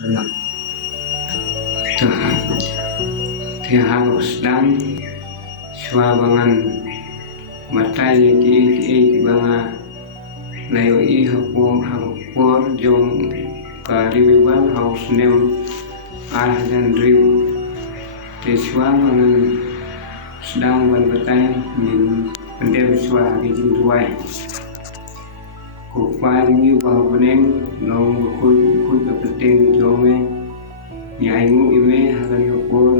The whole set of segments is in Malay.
renang dia harus sedang suabangan matanya ki banga nayo i hapor jong kariwal haus nem dan riu te suabangan sedang bertanya min pendem suara di jinduai kupai ni bahuneng nong kuy ke penting jome nyanyi ime hagan hapor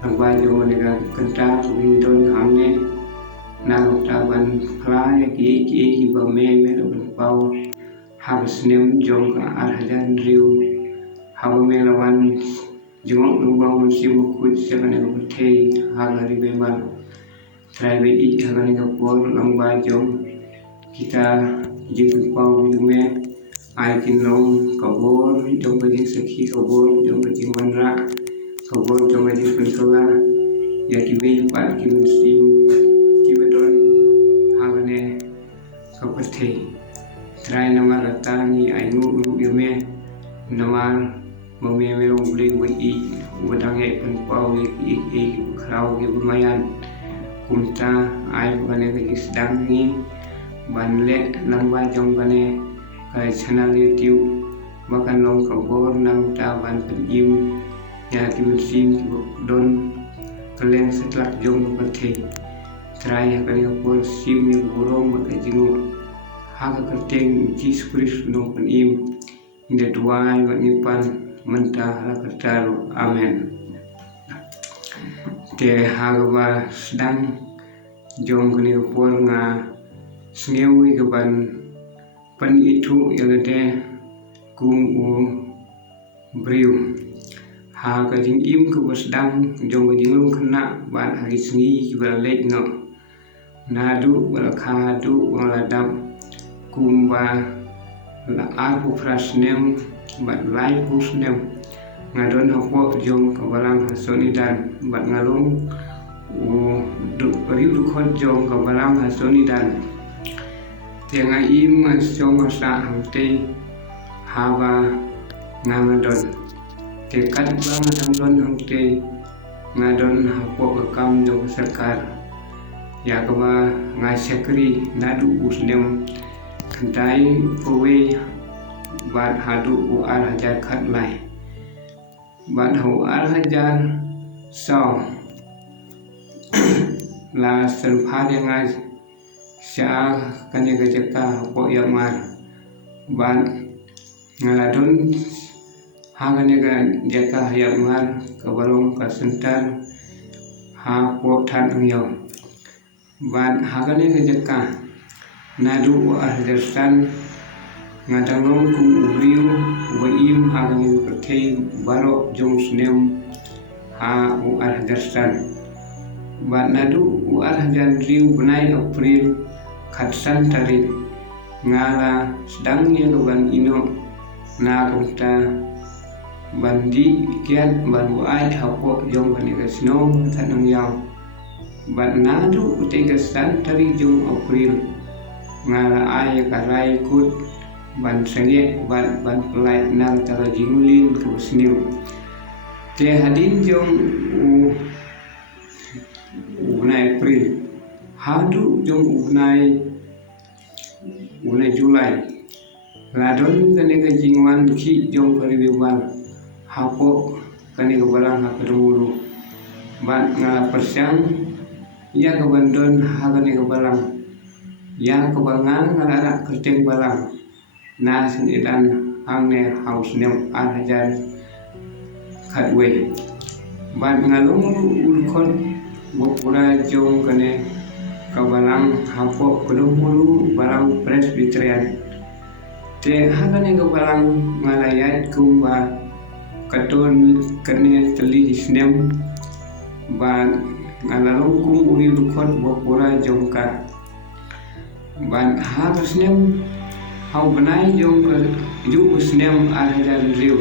agba jong nega kenta windon hamne na taban klaya ki ba me lo pau harus nem jong ka arhajan riu hawa me lawan jong lubang musim kut sekan ko the hagari bebal trai be I hagan ka por lamba jong kita jing pau me ai kin long kabor jong ka jing sakhi kabor jong ka jing manra kabor jong ka jing pensola ya ki be pa ki musim kapathe try nama ratani ainu yume nama mame merong beli I wadang pen pau I krau ge lumayan kumta ai bane ke sedang ni banle lamba jong bane kai channel YouTube bahkan long kabor nang ta ban penjim ya ki musim don kalian setelah jong kapathe try kali kapor sim ni burong makajingo haga kerteng Jesus Kristus nong penim inda duai wa nipan mentah hakataro amen te haga ba sedang jong kini kapor nga sengewi keban pan itu yagate kung u briu haga jing im ke sedang jong jingum kena ban hari sengi kibalek no nadu wala khadu wala dam kumba la arbu frasnem bat lai pusnem ngadon hokwo jong kabalang hasoni dan bat ngalung du riu du khot jong kabalang hasoni dan tiang im jong sa hamte hawa ngadon tekat bang don hamte ngadon hokwo kam jong sarkar ya kaba ngasyakri nadu usnem kentai kowe bat hadu u al hajar khat lai bat hu al hajar so la serpha yang sya kanya gajaka po yamar bat ngaladon haganya ga jaka yamar kabalong kasentar ha po than ngyo ban hagane ngejeka nadu wa ahdarsan ngadangong kum ubriu wa im hagane pertei baro jong snem ha u ahdarsan ban nadu wa ahdan riu benai april khatsan tarik ngala sedangnya ban ino na kumta bandi kiat ban wa ai hapo jong bani kasno tanang yaw ban nadu utega santari jong april ngala ay karai kut ban sengit ban pelai nang tala jingulin ke sniu te hadin jong unai april hadu jong unai julai ladon kane ke jingwan ki jong kariwal hapo kane ke balang hakadumuru ban ngala persyang ya kebandon hagane kebalang ya kebangang ngala kerteng balang nasin edan angne haus nem al hajar khatwe ban ngalung ulkon bokura jong kane kebalang hapo kedumulu balang presbyterian te hagane kebalang ngalayat kumba katon kane teli snem ban ngalalong kung uri dukot bokura jongka ban harus nem hau benai jong ke ju usnem arhajan riu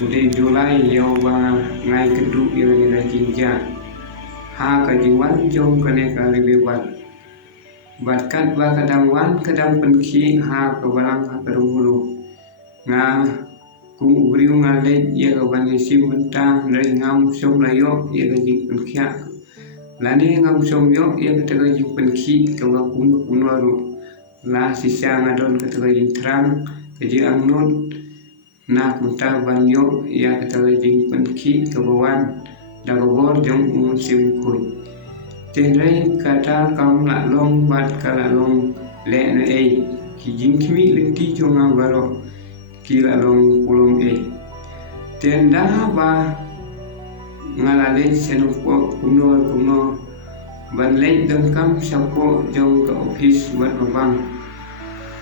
ude Julai yau ba ngai kedu ira jinja ha ka jiwan jong kane ka libebat batkat ba kadang wan kadang penki ha ke balang ha kedungulu nga kung ubriu ngale ia ka ban sim benta dari ngam som layo ia ka jing penkhia lani ngam som yo ia ka taga jing penkhi ka ba kun waru la sisa ngadon ka taga jing terang ka jing angnut na kunta ban yo ia ka taga jing penkhi ka bawan daga bor jong sim kui tenrai kata kam la long bat kala long le na ei ki jing kimi lenti jonga baro kila long pulong tenda ba ngalale senoko kuno ban late dengkam sapo jong ke office buat babang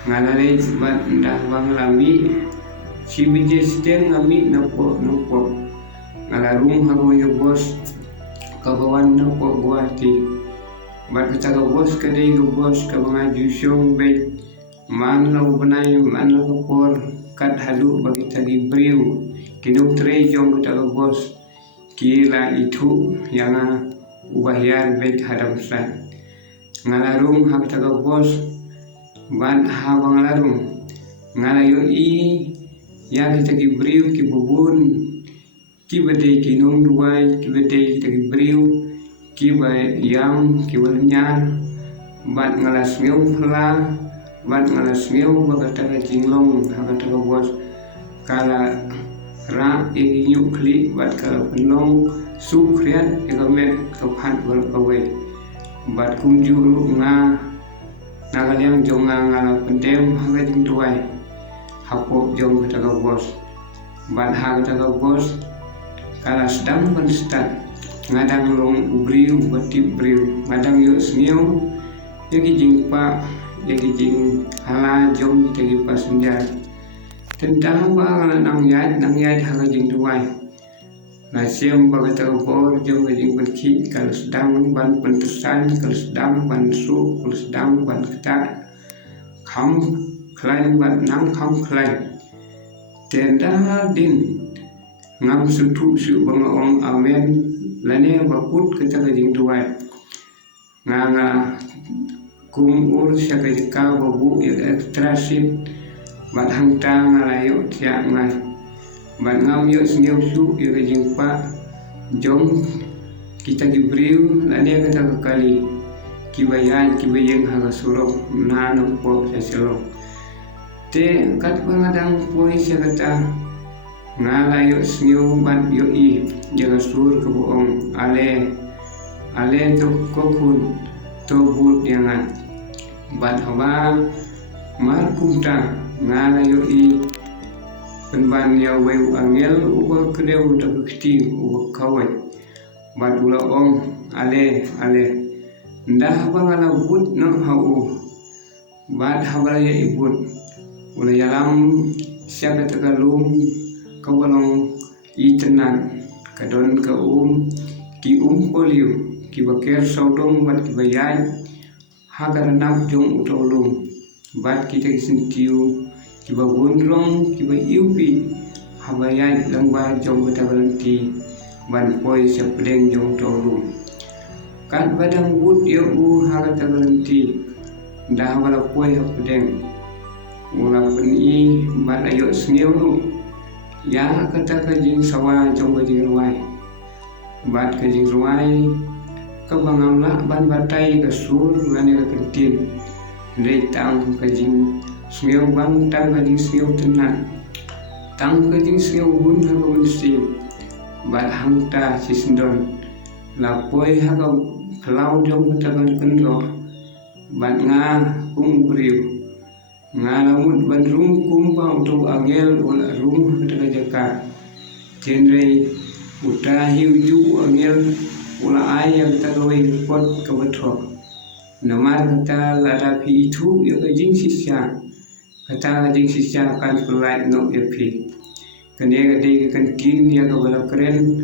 ngalale bat dah bang lami si bije steng ngami nopo ngalarung hago yo bos kabawan nopo guati bat kita ke bos kadai ke bos ka banga jusyong bet man lau benai man lau por kat halu bagi tadi briu kinuk trei jong kita ke bos kila itu yang ubahyar bet hadam sat ngalarung hak kita ke bos ban habang ngalarung ngalayo i ya kita ki briu ki bubun ki bade kinung duai ki bade kita ki briu ki ba yang ki walnyar bat ngalas ngeu phla bat ngalas ngeu bagata jinglong hagata bos kala ra inyuk kli bat kala penong su kriat egamet kaphat wal kawe bat kunjuru nga nagaliang jonga ngala pendem haga jing duai hapo jong kata bos bat haga kata bos kala sedang penstat ngadang long ubriu batip briu ngadang yo sniu yagi jingpa yagi jing hala jong kita pas senjar tentang ba nang yat haga jing duai na siam bagata bor jong jing berki kalau sedang ban pentesan kalau sedang ban su kalau sedang ban ketat kam klain ban nang kam klain tenda din ngam sutu su bangaong amen lane bakut kita jing duai nganga kum ur syaka jika babu ya ekstra sip bat hangtang ngalayo tiak ngai bat ngam yo sengeu su ya jing pa jong kita gibriu lane kata kali kibayan kibayeng haga surok nano po seselo te kat pangadang poi syakata ngalayo sengeu bat yo i jaga sur keboong ale to kokun to but yangan bat hawa markumta ngalayo i penban ya weu angel uba kedeu tak kiti uba kawai bat ula ong ale ndah bangala but no hau bat habala ya ibut ula yalam siapa takalum kawalong itenan kadon ka ki poliu ki baker saudong bat ki bayan hagar nak jong utolum bat kita kisentiu ki babundrong ki ba iupi habayan langba jong batabalanti ban poi sepdeng jong tolum kan badang but yo hagar tabalanti dah wala poi hapdeng ula peni bat ayo sngeu ya kata kajing sawa jong kajing ruai bat kajing ruai kabangam la ban batai ka sur lane ka kentin ndai tang kajing sngeu bang tang kajing sngeu tenan tang kajing sngeu bun ha ka siu bat hangta sisndon la poi ha ka klau jong ka kendro bat nga kung briu ngalamut ban rum kumpa untuk angel ula rum ka jaka jenrei utahi uju angel ula ayam tagawai pot ke betok namar kata lada pi itu ya jing sisya kata jing sisya kan pelai no epi kene gade kan kin ya ka bala keren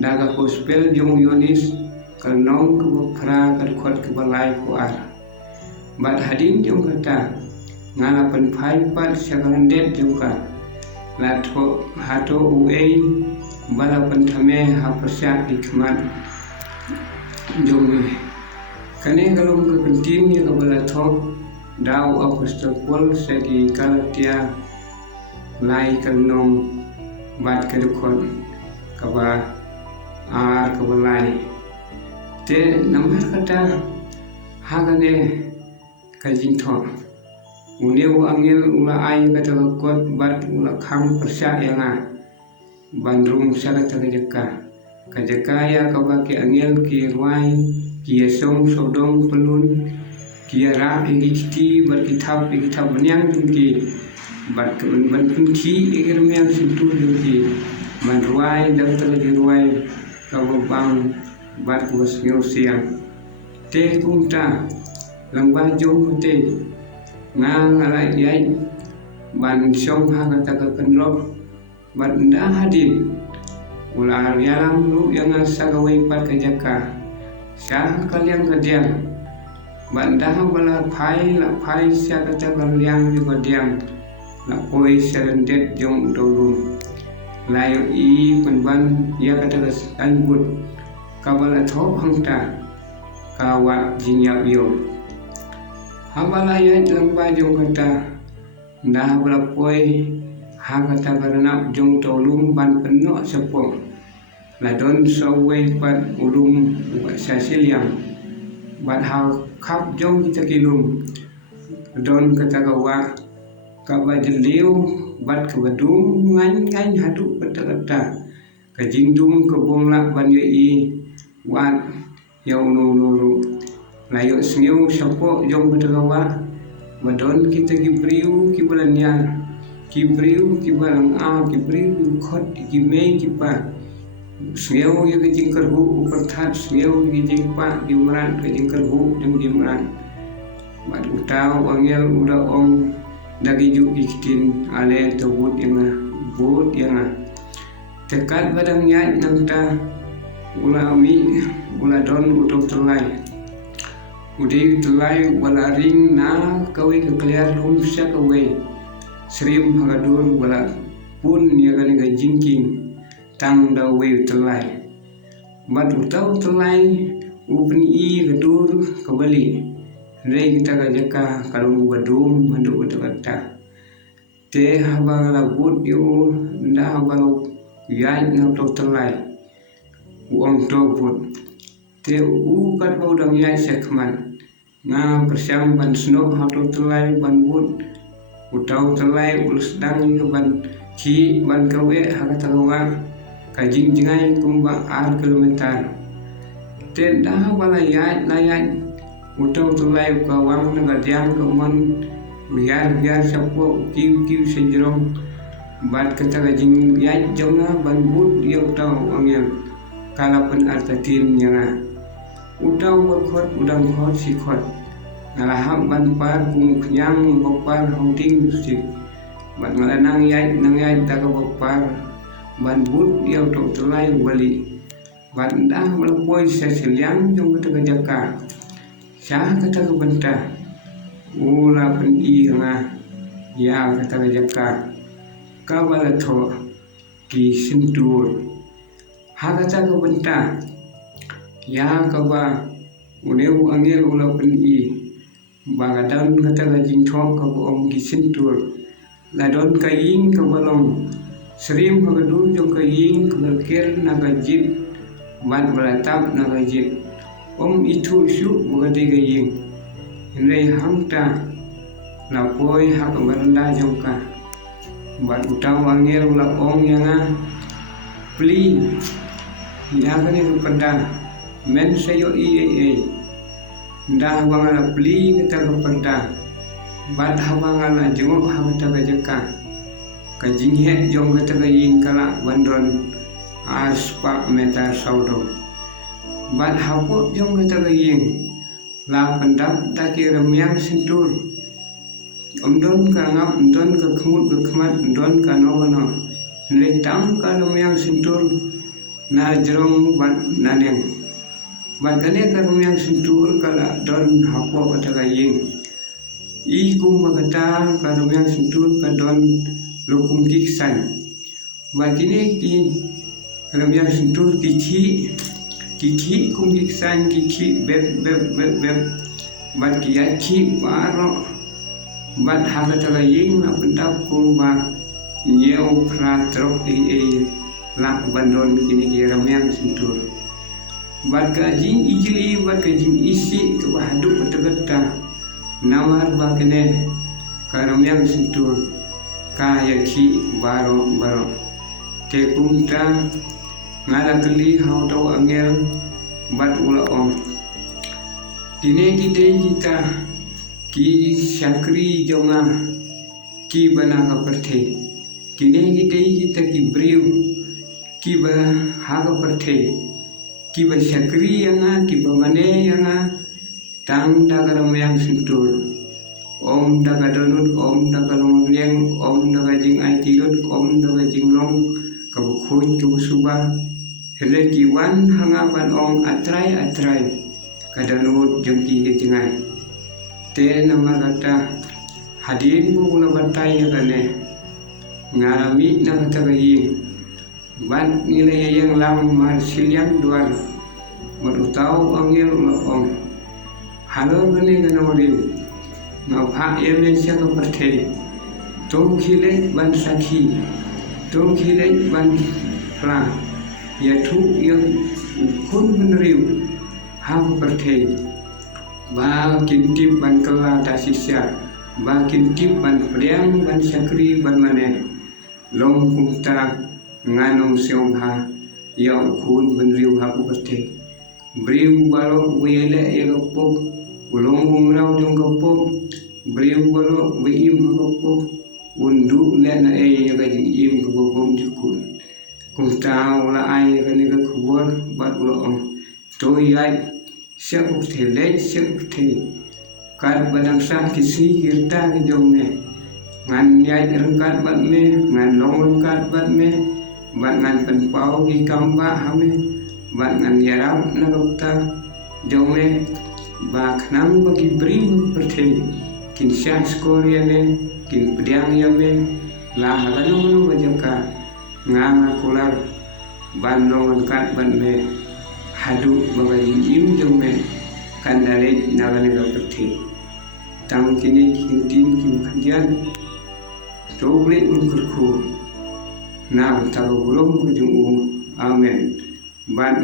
daga hospel jong yonis kalnong ke pra ka khot ke balai ko ar bat hadin jong kata ngala pen phai pat sakalan det jong ka la tho hato uei bala pen thame ha pasya hikmat jong kane galong ke kentin ya kabala thok dau apostol Paul segi Galatia lai kanong bat ke dekon kaba ar kebalai te namar kata hagane kajing tho uneu angel ula ai kata kot bat ula kham persya yanga bandrung syarat kajaka ya kaba ke angel ki ruai ki song sodong pelun ki ra ingiti berkitab menyang ki bat ban kunci igir menyang sintu ki man ruai dak tala ruai kaba bang bat was siang te kunta langba jong te ngang alai yai ban song ha kata kenro bat nda hadir ular yalang lu yang sagawai pat kajaka sah kalian kadiang banda bala phai sia kata kalian juga diang la koi serendet jong dolu layo i penban ya kata anggut kabala thop hangta kawa jinyap yo habala ya lamba jong kata ndah bala koi ha kata karena jong dolu ban penuh sepong ladon sawai pat ulum sasiliang bat ha khap jong kita kilum don kata kawa kaba jeliu bat kabadung ngan hadu kata kajingdung kebongla ban i wat yau nuru layo sngeu sapo jong kata kawa badon kita gibriu kibalanya kibriu kibalang kibriu khot kimei kipa sngeu ye kajing kerhu uperthat sngeu kajing pa dimran kajing kerhu dan dimran bat utau angel uda ong dagi ju ikin ale tebut yang tekat badang nyat nangta ula don utuk telai udi telai wala ring na kawai kekeliar rumsya kawai serim hagadur wala pun ya kan jingking tang da wei telai bat utau telai upni gadur kembali rei kita kajaka kalau badum manduk kata te habala but yo nda habalo yai na to telai uang to but te kat baudang yai sekman na persiang ban sno ha to telai ban but utau telai ulus dang ke ban ki ban kawe hakata kawa kajing jingai kumba ar kilometer te nda habala yai layai utau tulai kawang nagadiang kaman biar sapo kiu sejrong bat kata kajing yai jonga ban but dia utau angel kalapan artatin nyanga utau bakot udang khot sikhot ngalaham ban par kum knyang bopar hongting sik bat ngalanang yai nang yai taka bopar ban but dia utau tulai wali bat dah melapoi seseliang jong kata kajaka sah kata kebenta ula pen nga ya kata kajaka kabala tho ki sintur ha kata kebenta ya kaba uneu angel ula pen bagadan kata kajing tho kaba om ki sintur ladon kaying kabalong serim hagadur jong kaying kabalker nagajit ban balatap nagajit om itu isu bugade gaying rei hamta lapoi hak baranda jongka bat utau angel ula ong yanga pli ya kani kepada men sayo ndah bangala pli kita kepada bat habangala jengok hamta gajaka kajing he jong kata gaying kala bandron aspa metar saudong bat hapot jong kata gaying la pendap taki remyang sintur omdon ka ngap don ka khmut ka khmat don ka no le tam ka remyang sintur na jrong bat naneng bat kane ka remyang sintur kala don hapo kata gaying i kum kata ka remyang sintur ka don lukum kiksan bat kini ki remyang sintur kiki kumiksan kiki beb bat kiyaki baro bat hagata gaying na pendap kumba nyeu pratrok lak bandon kini kiramyang sentur bat gajing ijli bat gajing isi ke bahaduk betegeta nawar bakene karamyang sentur kaya ki baro te kumta ngala keli hau tau angel bat ula om kini kita ki syakri jonga ki bana kaperte kini kita ki briu ki ba haga parte ki ba syakri yanga ki ba mane yanga tang daga yang sentur om daga donut om daga longleng om daga jing ai kirut om daga jing long kabu khoi kabu suba hele ki wan hangapan om atrai kadanut jengki ke jingai te nama kata hadir ku guna batai ya kane ngalami na kata bayi ban nilai yang lam marsilian dual merutau angel om halo bene kana orim ngapa ya mensia ke perte tong khile ban sakhi tong khile ban pla ya thu yang kun beneriu ha perte ba kintip ban kala tasisya ba kintip ban priang ban sakri ban mane long kumta nganom seong ha ya kun benriu ha perte briu balo wele ya gopok ulong umrau jong gopok briu balo weim gopok undu lena ya gajing im gopok jukun kumta wala ai kani ga khubor bat ulo om to yai siap tele siap te kar badang sah kisi hirta ki jomne ngan yai rengkat bat me ngan long rengkat bat me bat ngan penpau ki kamba hame bat ngan yarap na gopta jomne ba khnam bagi bri perte kin syah skoriane kin pediang yame la halano bajaka nganga kular bandong kat ban me hadu bagajing im jomne kandale nagane gapte tang kini kintin kim khandian toble unkurku na tago gulong kujung amen ban